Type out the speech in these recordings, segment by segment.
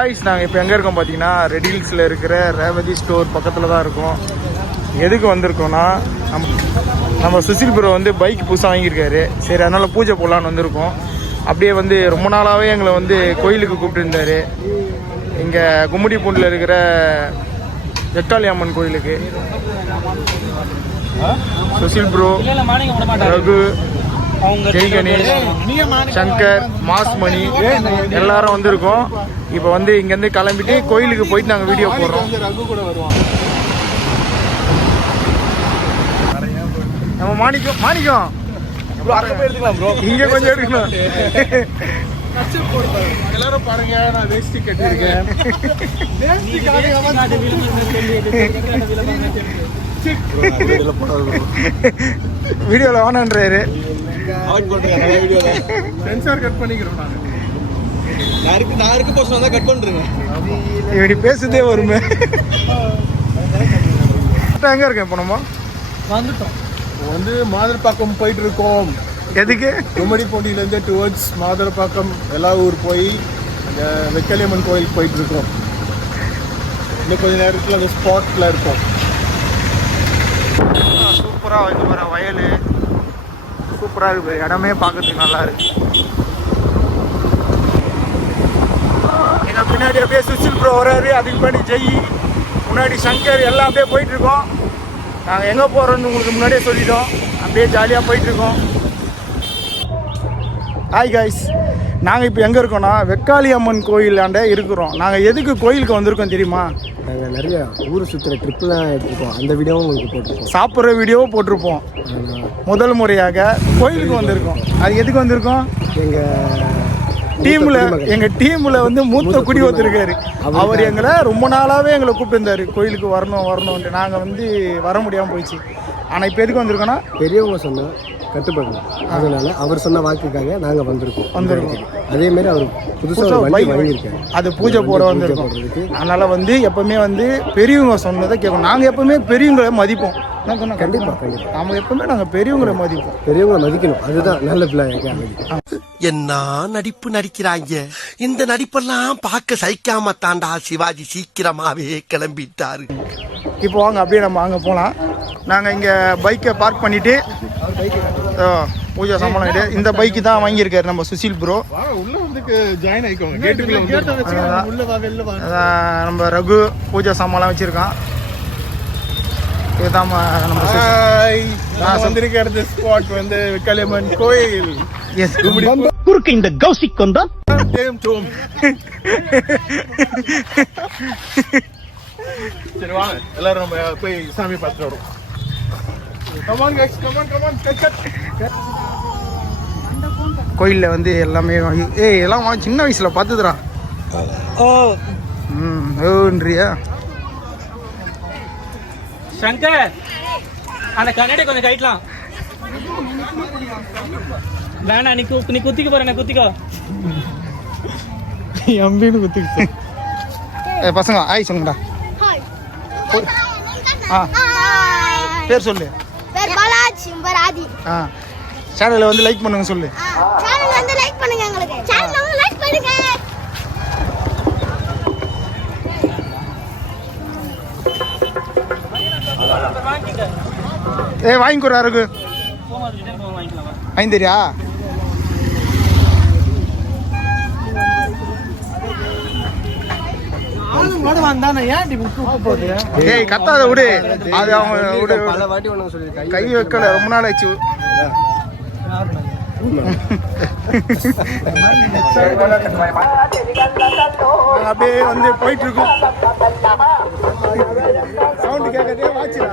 Guys நாங்கள் இப்போ எங்கே இருக்கோம் பார்த்தீங்கன்னா ரெட் ஹில்ஸில் இருக்கிற ரேவதி ஸ்டோர் பக்கத்தில் தான் இருக்கோம். எதுக்கு வந்திருக்கோன்னா நம்ம சுசில் ப்ரோ வந்து பைக் புதுசாக வாங்கியிருக்காரு. சரி அதனால் பூஜை போடலான்னு வந்திருக்கோம். அப்படியே வந்து ரொம்ப நாளாகவே எங்களை வந்து கோயிலுக்கு கூப்பிட்டுருந்தாரு. இங்கே கும்மிடிப்பூண்டில் இருக்கிற வெக்காளி அம்மன் கோயிலுக்கு. சுசில் ப்ரோ, ரகு, ஜெய் கணேஷ், சங்கர், மாஸ்மணி எல்லாரும் வந்திருக்கோம். இப்போ வந்து இங்கேருந்து கிளம்பிட்டு கோயிலுக்கு போயிட்டு நாங்கள் வீடியோ போடுறோம். நம்ம மாணிக்கம் இங்க கொஞ்சம் எடுக்கணும். எல்லாரும் பாருங்க, நான் வேஷ்டி கட்டிருக்கேன். வீடியோல வேணான்றாரு. சென்சார் கட் பண்ணிக்கிறோம். நான் இருக்கு போஸ்ட் தான் கட் பண்றேன். இப்படி பேசுதே வருமே. எங்க இருக்கேன் இப்போ நம்ம வந்துட்டோம். வந்து மாதரப்பாக்கம் போயிட்டு இருக்கோம். எதுக்கு? கும்மிடிப்பூண்டியிலேருந்து டுவர்ட்ஸ் மாதரப்பாக்கம் எல்லா ஊர் போய் அந்த வெக்காளியம்மன் கோயிலுக்கு போயிட்டு இருக்கோம். இன்னும் கொஞ்சம் நேரத்தில் அந்த ஸ்பாட்டில் இருக்கோம். சூப்பராக இது வர வயல் சூப்பராக இருக்குது. இடமே பார்க்கறதுக்கு நல்லா இருக்கு. எங்கள் பின்னாடி அப்படியே சுசில் ப்ரோ வராரு. அதுக்கு முன்னாடி ஜெய், முன்னாடி சங்கர் எல்லாம் அப்படியே போயிட்டு இருக்கோம். நாங்கள் எங்கே போகிறோன்னு உங்களுக்கு முன்னாடியே சொல்லிட்டோம். அப்படியே ஜாலியாக போயிட்டுருக்கோம். ஹாய் காய்ஸ், நாங்கள் இப்போ எங்கே இருக்கோம்னா வெக்காளி அம்மன் கோயிலாண்ட இருக்கிறோம். நாங்கள் எதுக்கு கோயிலுக்கு வந்திருக்கோம் தெரியுமா? நாங்கள் நிறைய ஊர் சுற்றுற ட்ரிப்லாம் எடுத்துருக்கோம். அந்த வீடியோவும் உங்களுக்கு போட்டிருக்கோம். சாப்பிட்ற வீடியோவும் போட்டிருப்போம். முதல் முறையாக கோயிலுக்கு வந்திருக்கோம். அது எதுக்கு வந்திருக்கோம்? எங்கள் டீமில் வந்து மூத்த குடி வந்திருக்காரு. அவர் எங்களை ரொம்ப நாளாகவே எங்களை கூப்பிட்டுருந்தாரு கோயிலுக்கு வரணும்ன்ட்டு. நாங்கள் வந்து வர முடியாமல் போயிடுச்சு. ஆனால் இப்போ எதுக்கு வந்திருக்கோன்னா பெரியவங்க சொன்ன கட்டுப்படணும். அதனால அவர் சொன்ன வாக்குக்காக நாங்கள் வந்திருக்கோம். அதேமாரி அவர் புதுசாக பைக் வாங்கியிருக்காரு. அது பூஜை போட வந்திருக்கோம். அதனால் வந்து எப்பவுமே வந்து பெரியவங்க சொன்னதை கேட்கணும். நாங்கள் எப்பவுமே பெரியவங்களை மதிப்போம். கண்டிப்பாக நம்ம எப்பவுமே நாங்கள் பெரியவங்களை மதிப்போம். பெரியவங்களை மதிக்கணும். அதுதான் நல்ல பிள்ளை. என்ன நடிப்பு நடிக்கிறாங்க. இந்த நடிப்பெல்லாம் பார்க்க சகிக்காம தாண்டா சிவாஜி சீக்கிரமாவே கிளம்பிட்டாரு. இப்போ வாங்க அப்படியே நம்ம அங்கே போகலாம். நாங்கள் இங்கே பைக்கை பார்க் பண்ணிவிட்டு பூஜை சம்பளம் இந்த பைக்கு தான் வாங்கியிருக்காரு நம்ம சுசில் ப்ரோ. நம்ம ரகு பூஜை சாமான்லாம் வச்சுருக்கான். இதுதான் நம்ம வந்திருக்கிறது ஸ்பாட் வந்து வெக்காளியம்மன் கோயில். குறுக்கு இந்த கௌசிக் வந்தா சரி வாங்க எல்லாரும் நம்ம போய் சாமி பார்த்துட்டு வரோம். கோயிலில் வந்து எல்லாமே எல்லாம் சின்ன வயசுல பார்த்துதுடா. ஓன்றியா சங்கர், அந்த கண்ணாடி கொஞ்சம் கைட்லாம் வேணா. நீ குத்திக்க போற, நான் குத்திக்கோ. எம்பின்னு குத்திக்க. பசங்க ஆய் சொல்லுங்கடா. பேர் சொல்லு. பேர் பாலாஜி சிம்பராதி. சேனலை வந்து லைக் பண்ணுங்க சொல்லு. சேனலை வந்து லைக் பண்ணுங்க. உங்களுக்கு சேனலை வந்து லைக் பண்ணுங்க. வாங்கிக்கோரா இருக்கு. ஐந்தரியா கத்தாத விடு. அது அவங்க கை வைக்கல, ரொம்ப நாள் ஆச்சு. அப்படியே வந்து போயிட்டு இருக்கோம். சவுண்ட் கேட்கறதே வாட்சிடா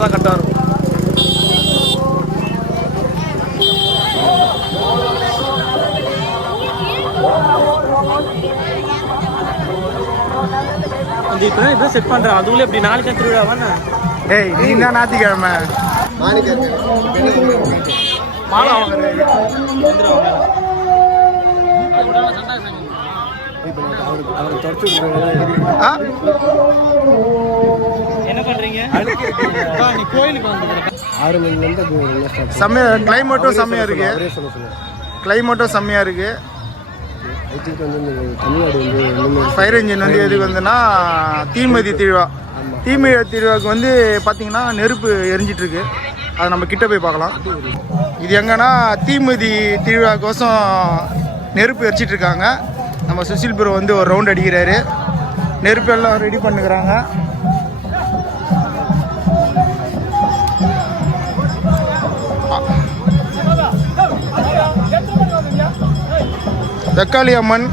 கரெக்டா இருக்கும். இப்ப செட் பண்றேன். அதுக்குள்ள இப்படி நாளைக்கு திருவிழாவாண்ணா. ஏய் நீ தான் ஞாயிற்றுக்கிழமை மாலை வாங்குறேன். என்ன பண்றீங்க? நீ கோயிலுக்கு வந்து 6 மணிலேருந்து செம்மையாக கிளைமேட்டும் செம்மையாக இருக்குது. கிளைமேட்டும் செம்மையாக இருக்குது. ஐ திங்க் வந்து தமிழ்நாடு வந்து ஃபயர் இன்ஜின் வந்து எதுக்கு வந்துன்னா தீமிதி திருவிழா. தீமிதி திருவிழாவுக்கு வந்து பார்த்தீங்கன்னா நெருப்பு எரிஞ்சிட்ருக்கு. அதை நம்ம கிட்ட போய் பார்க்கலாம். இது எங்கன்னா தீமிதி திருவிழாக்கோசம் நெருப்பு எரிச்சிட்ருக்காங்க. நம்ம சுசில் ப்ரோ வந்து ஒரு ரவுண்ட் அடிக்கிறாரு. நெருப்பு எல்லாம் ரெடி பண்ணுறாங்க. வெக்காளி அம்மன்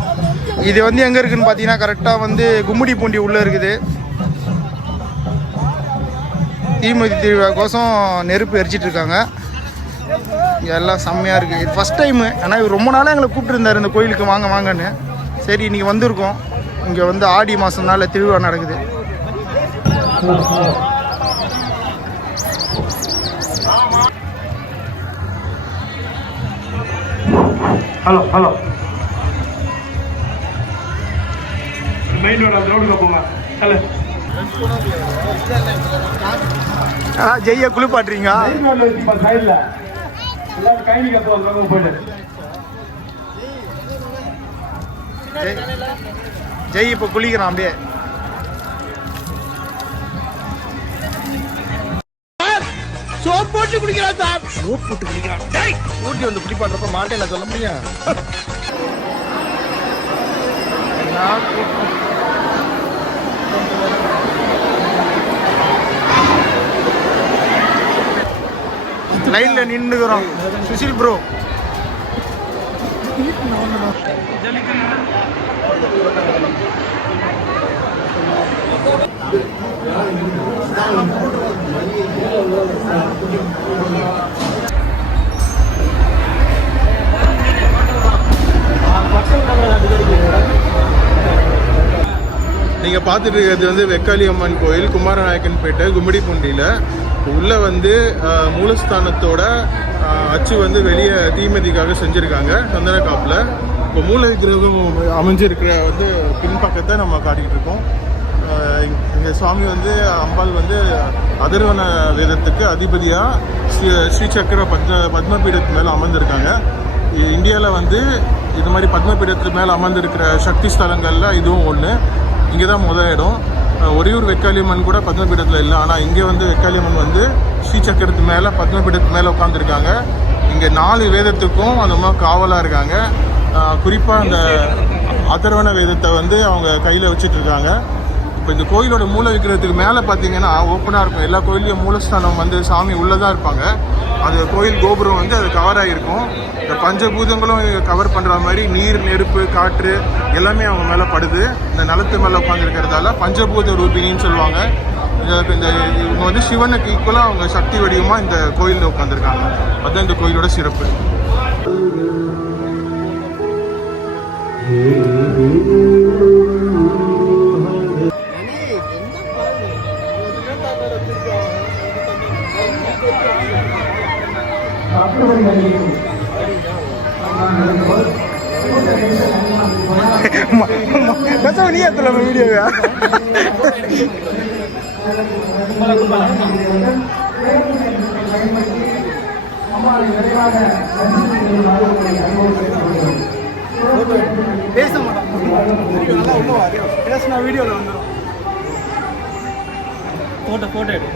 இது வந்து எங்கே இருக்குதுன்னு பார்த்தீங்கன்னா கரெக்டாக வந்து கும்மிடிப்பூண்டி உள்ளே இருக்குது. தீமிதி திருவிழாக்கோசம் நெருப்பு எரிச்சிட்ருக்காங்க. எல்லாம் செம்மையாக இருக்குது. இது ஃபஸ்ட் டைமு. ஏன்னா இவர் ரொம்ப நாளாக எங்களை கூப்பிட்டுருந்தார் இந்த கோயிலுக்கு வாங்க வாங்கன்னு. சரி இன்றைக்கி வந்திருக்கோம். இங்கே வந்து ஆடி மாதம்னால திருவிழா நடக்குது. ஹலோ ஹலோ மெயின் ரோடு அந்த ரோடுக்கு போங்க. ஹலோ ஜெய்யை குளிப்பாட்டுறீங்க. சைடில் எல்லாரும் கைனிக்க போயிட்டு ஜெய் இப்போ குளிக்கிறான். அப்படியே சோப் போட்டு குடிக்கிறான் சார். சோப் போட்டு குடிக்கிறான். ஊட்டி வந்து குளிப்பாடுறப்ப மாட்டேன் சொல்ல முடியும். லைன்ல நின்றுக்கிறோம். சுசில் ப்ரோ நீங்கள் பார்த்துட்டு இருக்கிறது வந்து வெக்காளி அம்மன் கோயில், குமாரநாயக்கன்பேட்டை, கும்மிடிப்பூண்டியில். உள்ளே வந்து மூலஸ்தானத்தோட அச்சு வந்து வெளியே தீமிதிக்காக செஞ்சுருக்காங்க சந்தன காப்பில். இப்போ மூல விக்கிரகம் அமைஞ்சிருக்கிற வந்து பின்பக்கத்தை நம்ம காட்டிக்கிட்டு இருக்கோம். இங்கே சுவாமி வந்து அம்பாள் வந்து அதர்வன வேதத்துக்கு அதிபதியாக ஸ்ரீசக்கர பத்மபீடத்து மேலே அமர்ந்திருக்காங்க. இந்தியாவில் வந்து இது மாதிரி பத்மபீடத்து மேலே அமர்ந்திருக்கிற சக்தி ஸ்தலங்களில் இதுவும் ஒன்று. இங்கே தான் முதல் இடம். ஒரியூர் வெக்காளியம்மன் கூட பத்மபீடத்தில் இல்லை. ஆனால் இங்கே வந்து வெக்காளியம்மன் வந்து ஸ்ரீசக்கரத்து மேலே பத்மபீடத்து மேலே உட்காந்துருக்காங்க. இங்கே 4 வேதத்துக்கும் அந்த மாதிரி காவலாக இருக்காங்க. குறிப்பாக அந்த அதர்வன வேதத்தை வந்து அவங்க கையில் வச்சுட்டு இருக்காங்க. இப்போ இந்த கோயிலோட மூல விக்கிரகத்துக்கு மேலே பார்த்தீங்கன்னா ஓப்பனாக இருக்கும். எல்லா கோயிலையும் மூலஸ்தானம் வந்து சாமி உள்ளதாக இருப்பாங்க. அது கோயில் கோபுரம் வந்து அது கவர் ஆகிருக்கும். இந்த பஞ்சபூதங்களும் கவர் பண்ணுற மாதிரி நீர், நெருப்பு, காற்று எல்லாமே அவங்க மேலே படுது. இந்த நிலத்து மேலே உட்காந்துருக்கிறதால பஞ்சபூத ரூபினின்னு சொல்லுவாங்க. இந்த இவங்க வந்து சிவனுக்கு ஈக்குவலாக அவங்க சக்தி வடிவமாக இந்த கோயிலில் உட்காந்துருக்காங்க. அதுதான் இந்த கோயிலோட சிறப்பு. நீ எத்தனை வீடியோவா பேச மாட்டோம். பேசினா வீடியோவில் வந்துடும். போட்டோ எடு.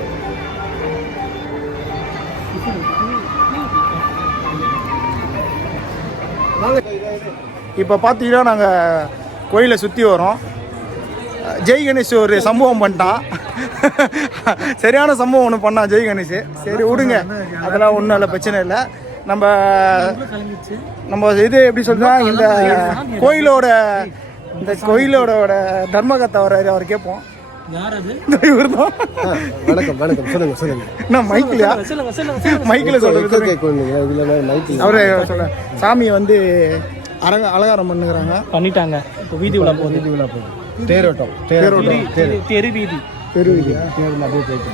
இப்போ பார்த்தீங்கன்னா நாங்கள் கோயிலை சுற்றி வரோம். ஜெய் கணேஷ் ஒரு சம்பவம் பண்ணிட்டான். சரியான சம்பவம் ஒன்று பண்ணான் ஜெய் கணேஷ். சரி விடுங்க, அதெல்லாம் ஒன்றும் இல்லை, பிரச்சனை இல்லை. நம்ம இது எப்படி சொல்றா, இந்த கோயிலோட தர்மகர்த்தா வர்றாரு, அவர் கேட்போம். வணக்கம் வணக்கம் சொல்லுங்க. நான் மைக்கிலையா மைக்கில் அவரு சொல்ல சாமியை வந்து அலங்காரம் பண்ணிட்டாங்க. இப்போ வீதி விழா போகுது. தேரோட்டம் தெரு வீதி அப்படியே போயிட்டு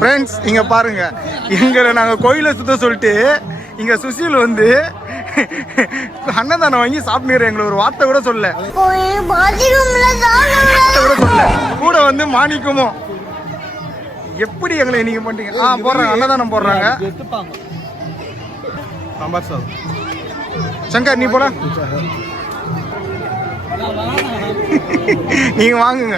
ஃப்ரெண்ட்ஸ் இங்கே பாருங்க, எங்களை நாங்கள் கோயிலை சுத்த சொல்லிட்டு இங்கே சுசில் வந்து அன்னதானம் வாங்கி சாப்பிட்டு எங்களை ஒரு வார்த்தை கூட சொல்ல பாத்ரூம்ல கூட சொல்ல கூட வந்து மாணிக்கமும் எப்படி எங்களை நீங்க பண்றீங்க போடுறாங்க அன்னதானம் போடுறாங்க சாம்பார் சாதம். சங்கர் நீ போட நீங்க வாங்குங்க.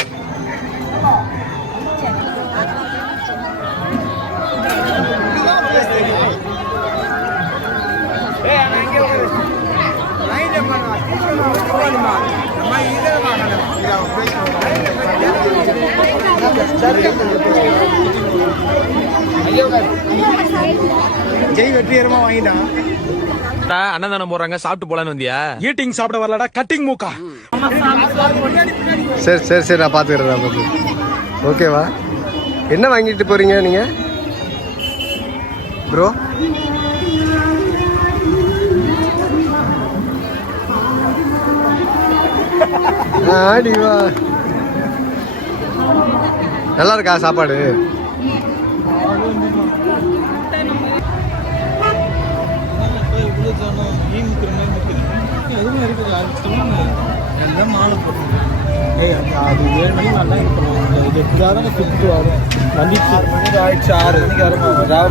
ஜெய் வெற்றிகரமா வாங்கிட்டான். அன்னதானம் போடுறாங்க, சாப்பிட்டு போலான்னு வந்தியா? ஈட்டிங் சாப்பிட வரலடா, கட்டிங் மூக்கா. சரி நான் பார்த்துக்கிறேன். ஓகேவா? என்ன வாங்கிட்டு போறீங்க நீங்க ப்ரோ? ஆடிவா, நல்லா இருக்கா சாப்பாடு? அது 7 மணிக்கு நல்லா இருக்கணும். இது எப்படியாவது திருப்பி வரும். வந்துச்சு 6 மணிக்கு ஆயிடுச்சு, 6 மணிக்கு வரும். ராவ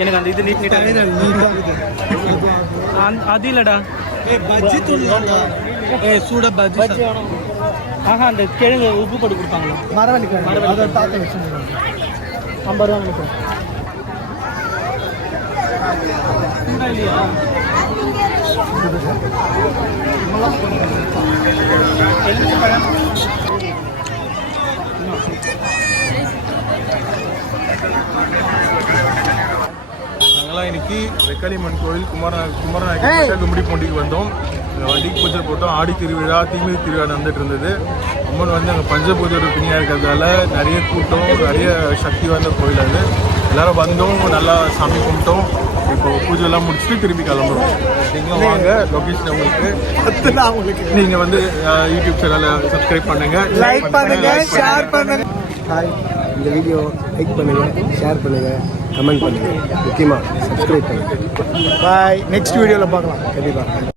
எனக்கு அந்த இது நீட்டாக அது இல்லடா. பஜ்ஜி சூட பஜ்ஜி அந்த கிழங்கு உப்பு போட்டு கொடுப்பாங்க. மரவள்ளி அதை தாத்த வச்சு 50 ரூபா நினைக்கிறேன். இல்லையா நாங்களாம் இன்னைக்கு வெக்காளியம்மன் கோயில் குமரநாயக்கன் கும்படி பூண்டிக்கு வந்தோம். வண்டிக்கு பூஜை போட்டோம். ஆடி திருவிழா, தீமிதி திருவிழா நடந்துட்டு இருந்தது. அம்மன் வந்து அங்கே பஞ்சபூஜை பிணியாக இருக்கிறதால நிறைய கூட்டம், நிறைய சக்தி வாய்ந்த கோயில் அது. எல்லாரும் வந்தோம், நல்லா சாமி கும்பிட்டோம். இப்போ பூஜைலாம் முடிச்சுட்டு திரும்பி கிளம்புறோம். நீங்களும் வாங்க. லொகேஷன் உங்களுக்கு நீங்கள் வந்து யூடியூப் சேனலை சப்ஸ்கிரைப் பண்ணுங்க, லைக் பண்ணுங்க, ஷேர் பண்ணுங்க. ஹாய், இந்த வீடியோ லைக் பண்ணுங்க, ஷேர் பண்ணுங்க, கமெண்ட் பண்ணுங்க, முக்கியமாக சப்ஸ்கிரைப் பண்ணுங்க. பாய். நெக்ஸ்ட் வீடியோவில் பார்க்கலாம். கண்டிப்பாக.